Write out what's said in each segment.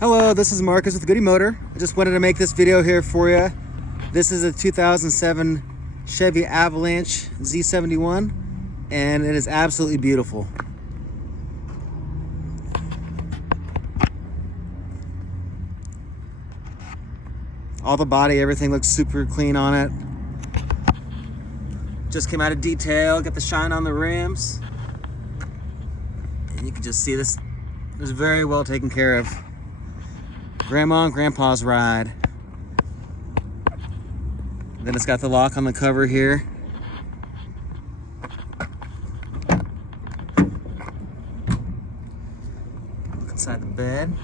Hello, this is Marcus with Goody Motor. I just wanted to make this video here for you. This is a 2007 Chevy Avalanche Z71, and it is absolutely beautiful. All the body, everything looks super clean on it. Just came out of detail, got the shine on the rims. And you can just see this is very well taken care of. Grandma and Grandpa's ride. Then it's got the lock on the cover here. Look inside the bed.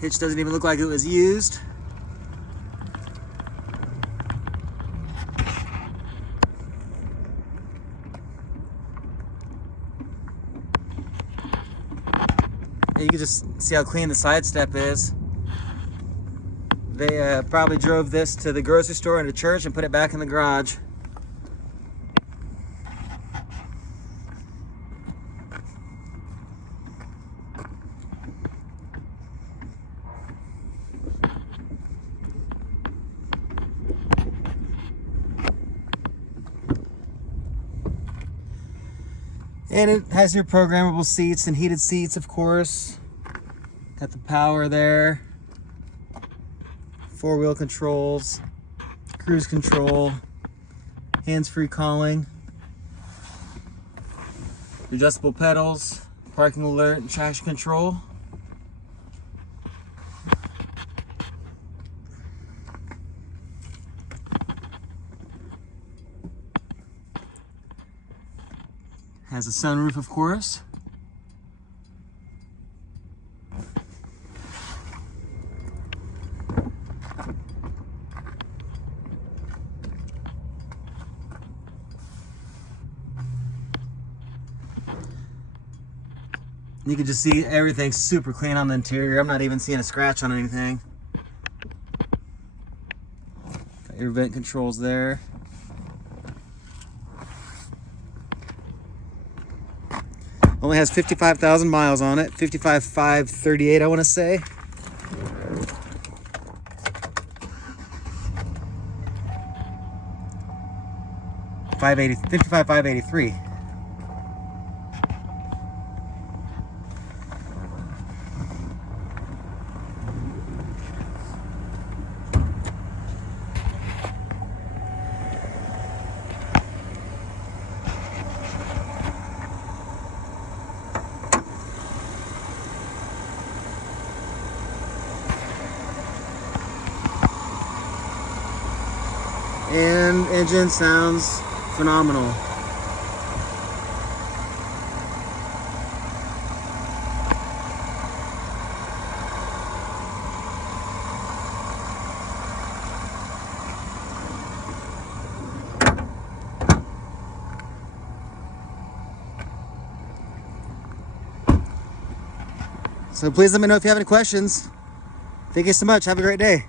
Hitch doesn't even look like it was used. You can just see how clean the side step is. They probably drove this to the grocery store and to church and put it back in the garage. And it has your programmable seats and heated seats, of course. Got the power there. Four-wheel controls, cruise control, hands-free calling, adjustable pedals, parking alert, and traction control. Has a sunroof, of course. You can just see everything's super clean on the interior. I'm not even seeing a scratch on anything. Got your vent controls there. Only has 55,000 miles on it. 55,538, I want to say. $55,583. And engine sounds phenomenal. So please let me know if you have any questions. Thank you so much. Have a great day.